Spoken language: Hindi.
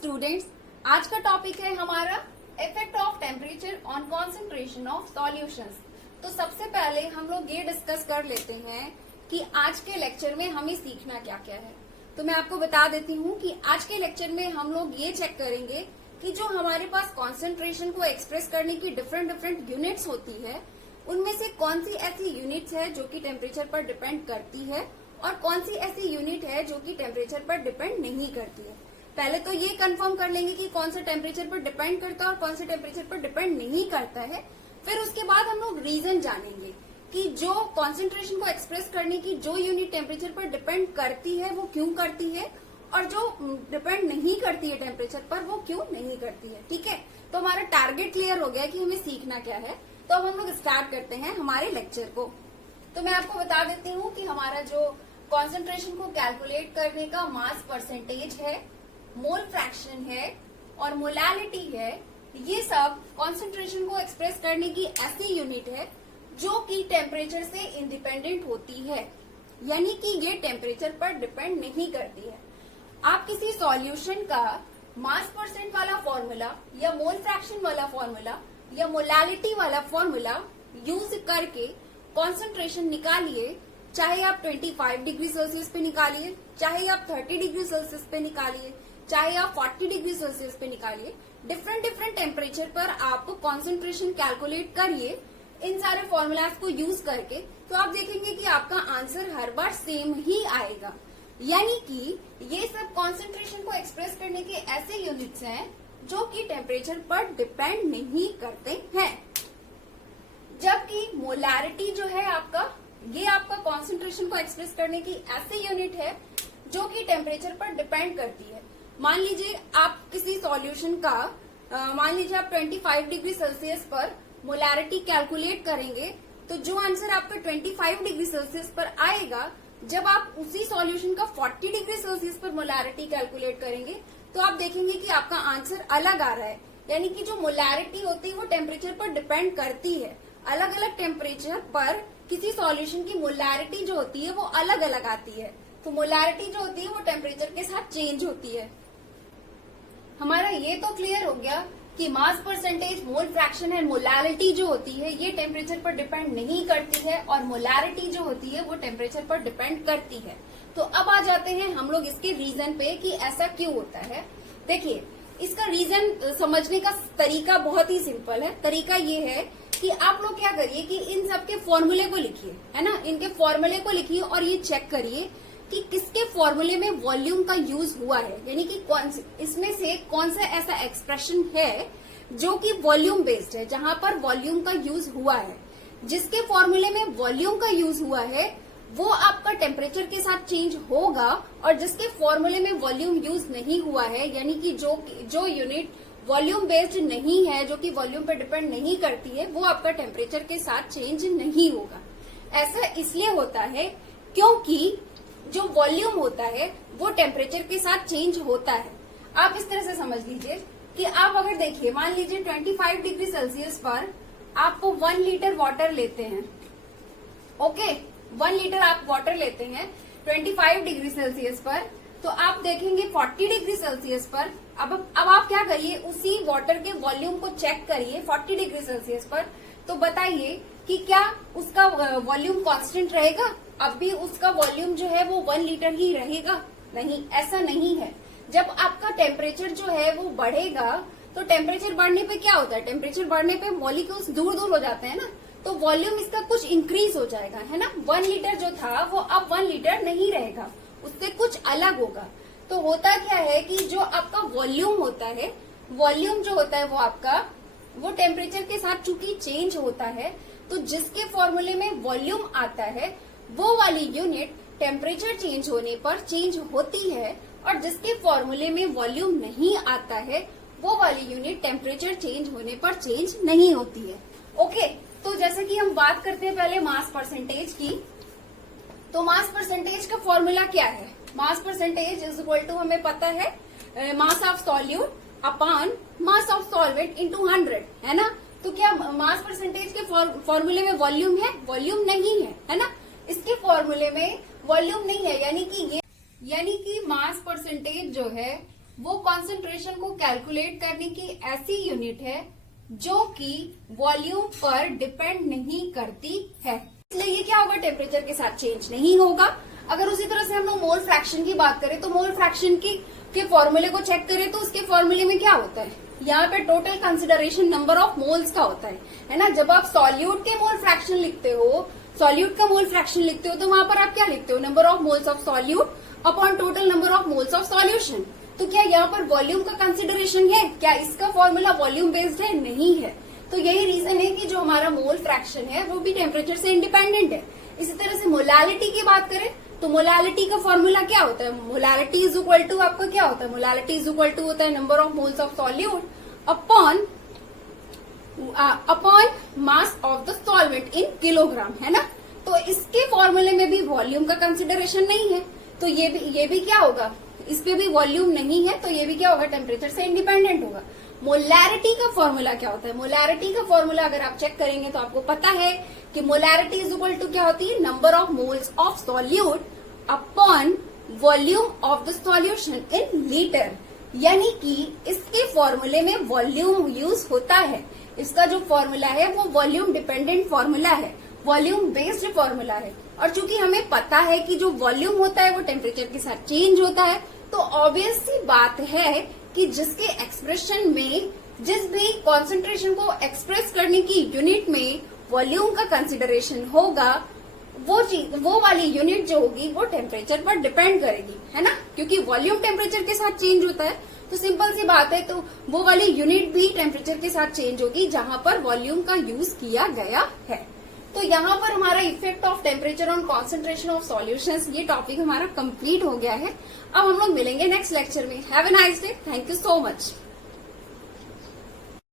स्टूडेंट्स, आज का टॉपिक है हमारा effect of temperature on concentration of solutions. तो सबसे पहले हम लोग ये डिस्कस कर लेते हैं कि आज के लेक्चर में हमें सीखना क्या क्या है। तो मैं आपको बता देती हूँ कि आज के लेक्चर में हम लोग ये चेक करेंगे कि जो हमारे पास कॉन्सेंट्रेशन को एक्सप्रेस करने की डिफरेंट यूनिट्स होती है, उनमें से कौन सी ऐसी यूनिट्स है जो कि टेम्परेचर पर डिपेंड करती है और कौन सी ऐसी यूनिट है जो कि टेम्परेचर पर डिपेंड नहीं करती है। पहले तो ये कंफर्म कर लेंगे कि कौन सा टेम्परेचर पर डिपेंड करता है और कौन सा टेम्परेचर पर डिपेंड नहीं करता है। फिर उसके बाद हम लोग रीजन जानेंगे कि जो कॉन्सेंट्रेशन को एक्सप्रेस करने की जो यूनिट टेम्परेचर पर डिपेंड करती है वो क्यों करती है और जो डिपेंड नहीं करती है टेम्परेचर पर वो क्यों नहीं करती है। ठीक है, तो हमारा टारगेट क्लियर हो गया कि हमें सीखना क्या है। तो अब हम लोग स्टार्ट करते हैं हमारे लेक्चर को। तो मैं आपको बता देती हूँ कि हमारा जो कॉन्सेंट्रेशन को कैलकुलेट करने का मास परसेंटेज है, मोल फ्रैक्शन है और मोलालिटी है, ये सब कॉन्सेंट्रेशन को एक्सप्रेस करने की ऐसी यूनिट है जो कि टेम्परेचर से इंडिपेंडेंट होती है, यानी कि ये टेम्परेचर पर डिपेंड नहीं करती है। आप किसी सॉल्यूशन का मास परसेंट वाला फॉर्मूला या मोल फ्रैक्शन वाला फॉर्मूला या मोलालिटी वाला फॉर्मूला यूज करके कॉन्सेंट्रेशन निकालिए, चाहे आप 25 डिग्री सेल्सियस पे निकालिए, चाहे आप 30 डिग्री सेल्सियस पे निकालिए, चाहे आप 40 डिग्री सेल्सियस पे निकालिए, डिफरेंट टेम्परेचर पर आप कॉन्सेंट्रेशन कैलकुलेट करिए इन सारे फॉर्मूलाज को यूज करके, तो आप देखेंगे कि आपका आंसर हर बार सेम ही आएगा। यानी कि ये सब कॉन्सेंट्रेशन को एक्सप्रेस करने के ऐसे यूनिट्स हैं जो कि टेम्परेचर पर डिपेंड नहीं करते हैं। जबकि मोलारिटी जो है आपका, ये आपका कॉन्सेंट्रेशन को एक्सप्रेस करने की ऐसी यूनिट है जो कि टेम्परेचर पर डिपेंड करती है। मान लीजिए आप किसी सॉल्यूशन का मान लीजिए आप 25 डिग्री सेल्सियस पर मोलारिटी कैलकुलेट करेंगे, तो जो आंसर आपका 25 डिग्री सेल्सियस पर आएगा, जब आप उसी सॉल्यूशन का 40 डिग्री सेल्सियस पर मोलारिटी कैलकुलेट करेंगे तो आप देखेंगे कि आपका आंसर अलग आ रहा है। यानी कि जो मोलारिटी होती है वो टेम्परेचर पर डिपेंड करती है। अलग अलग टेम्परेचर पर किसी सॉल्यूशन की मोलारिटी जो होती है वो अलग अलग आती है। तो मोलारिटी जो होती है वो टेम्परेचर के साथ चेंज होती है। हमारा ये तो क्लियर हो गया कि mass percentage, mole fraction and molality जो होती है ये टेम्परेचर पर डिपेंड नहीं करती है और मोलारिटी जो होती है वो टेम्परेचर पर डिपेंड करती है। तो अब आ जाते हैं हम लोग इसके रीजन पे कि ऐसा क्यों होता है। देखिए, इसका रीजन समझने का तरीका बहुत ही सिंपल है। तरीका ये है कि आप लोग क्या करिए कि इन सबके फॉर्मूले को लिखिए, है ना, इनके फॉर्मूले को लिखिए और ये चेक करिए कि किसके फॉर्मूले में वॉल्यूम का यूज हुआ है, यानी कि इसमें से कौन सा ऐसा एक्सप्रेशन है जो कि वॉल्यूम बेस्ड है, जहां पर वॉल्यूम का यूज हुआ है। जिसके फॉर्मूले में वॉल्यूम का यूज हुआ है वो आपका टेम्परेचर के साथ चेंज होगा, और जिसके फॉर्मूले में वॉल्यूम यूज नहीं हुआ है, यानी कि जो यूनिट वॉल्यूम बेस्ड नहीं है, जो कि वॉल्यूम पर डिपेंड नहीं करती है, वो आपका टेम्परेचर के साथ चेंज नहीं होगा। ऐसा इसलिए होता है क्योंकि जो वॉल्यूम होता है वो टेम्परेचर के साथ चेंज होता है। आप इस तरह से समझ लीजिए कि आप अगर देखिए, मान लीजिए 25 डिग्री सेल्सियस पर आप 1 लीटर वाटर लेते हैं। ओके, 1 लीटर आप वाटर लेते हैं 25 डिग्री सेल्सियस पर, तो आप देखेंगे 40 डिग्री सेल्सियस पर अब आप क्या करिए, उसी वाटर के वॉल्यूम को चेक करिए 40 डिग्री सेल्सियस पर। तो बताइए कि क्या उसका वॉल्यूम कांस्टेंट रहेगा? अब भी उसका वॉल्यूम जो है वो 1 लीटर ही रहेगा? नहीं, ऐसा नहीं है। जब आपका टेम्परेचर जो है वो बढ़ेगा, तो टेम्परेचर बढ़ने पे क्या होता है, टेम्परेचर बढ़ने पे मॉलिक्यूल्स दूर दूर हो जाते हैं ना, तो वॉल्यूम इसका कुछ इंक्रीज हो जाएगा, है ना। 1 लीटर जो था वो अब 1 लीटर नहीं रहेगा, उससे कुछ अलग होगा। तो होता क्या है कि जो आपका वॉल्यूम होता है, वॉल्यूम जो होता है वो आपका वो टेम्परेचर के साथ चूंकि चेंज होता है, तो जिसके फॉर्मूले में वॉल्यूम आता है वो वाली यूनिट टेम्परेचर चेंज होने पर चेंज होती है, और जिसके फॉर्मूले में वॉल्यूम नहीं आता है वो वाली यूनिट टेम्परेचर चेंज होने पर चेंज नहीं होती है। ओके, तो जैसे कि हम बात करते हैं पहले मास परसेंटेज की, तो मास परसेंटेज का फॉर्मूला क्या है? Mass percentage is equal to, हमें पता है, mass of solute upon mass of solvent into 100, है ना। तो क्या मास परसेंटेज के फॉर्मूले में वॉल्यूम है? वॉल्यूम नहीं है ना। इसके फॉर्मूले में वॉल्यूम नहीं है, यानी कि मास परसेंटेज जो है वो कॉन्सेंट्रेशन को कैलकुलेट करने की ऐसी यूनिट है जो कि वॉल्यूम पर डिपेंड नहीं करती है। इसलिए ये क्या होगा, टेम्परेचर के साथ चेंज नहीं होगा। अगर उसी तरह से हम लोग मोल फ्रैक्शन की बात करें तो मोल फ्रैक्शन के फॉर्मूले को चेक करें तो उसके फॉर्मूले में क्या होता है, यहाँ पे total consideration number of moles का होता है ना। जब आप सॉल्यूट के मोल फ्रैक्शन लिखते हो, सॉल्यूट का मोल फ्रैक्शन लिखते हो तो वहां पर आप क्या लिखते हो, number of moles of solute upon total number of moles of solution. तो क्या यहाँ पर वॉल्यूम का कंसिडरेशन है, क्या इसका फॉर्मूला वॉल्यूम बेस्ड है, नहीं है। तो यही रीजन है कि जो हमारा मोल फ्रैक्शन है वो भी टेम्परेचर से इंडिपेंडेंट है। इसी तरह से मोलालिटी की बात करें तो मोलालिटी का फॉर्मूला क्या होता है, मोलालिटी इज इक्वल टू आपका क्या होता है, मोलालिटी इज इक्वल टू होता है number of moles of solute upon mass of the solvent in kilogram, है ना। तो इसके फॉर्मूले में भी वॉल्यूम का कंसिडरेशन नहीं है, तो ये भी क्या होगा, इस पे भी वॉल्यूम नहीं है, तो ये भी क्या होगा, टेम्परेचर से इंडिपेंडेंट होगा। मोलैरिटी का फॉर्मूला क्या होता है, मोलैरिटी का फॉर्मूला अगर आप चेक करेंगे तो आपको पता है कि मोलैरिटी इज इक्वल टू क्या होती है, number of moles of solute upon volume of the solution in litre. यानी कि इसके फॉर्मूले में वॉल्यूम यूज होता है। इसका जो फॉर्मूला है वो वॉल्यूम डिपेंडेंट फॉर्मूला है, वॉल्यूम बेस्ड फॉर्मूला है। और चूंकि हमें पता है कि जो वॉल्यूम होता है वो टेम्परेचर के साथ चेंज होता है, तो ऑब्वियस सी बात है कि जिसके एक्सप्रेशन में, जिस भी कॉन्सेंट्रेशन को एक्सप्रेस करने की यूनिट में वॉल्यूम का कंसिडरेशन होगा, वो वाली यूनिट जो होगी वो टेम्परेचर पर डिपेंड करेगी, है ना। क्योंकि वॉल्यूम टेम्परेचर के साथ चेंज होता है, तो सिंपल सी बात है, तो वो वाली यूनिट भी टेम्परेचर के साथ चेंज होगी जहां पर वॉल्यूम का यूज किया गया है। तो यहाँ पर हमारा effect of temperature on concentration of solutions, ये टॉपिक हमारा कंप्लीट हो गया है। अब हम लोग मिलेंगे नेक्स्ट लेक्चर में। Have a nice day, thank you so much.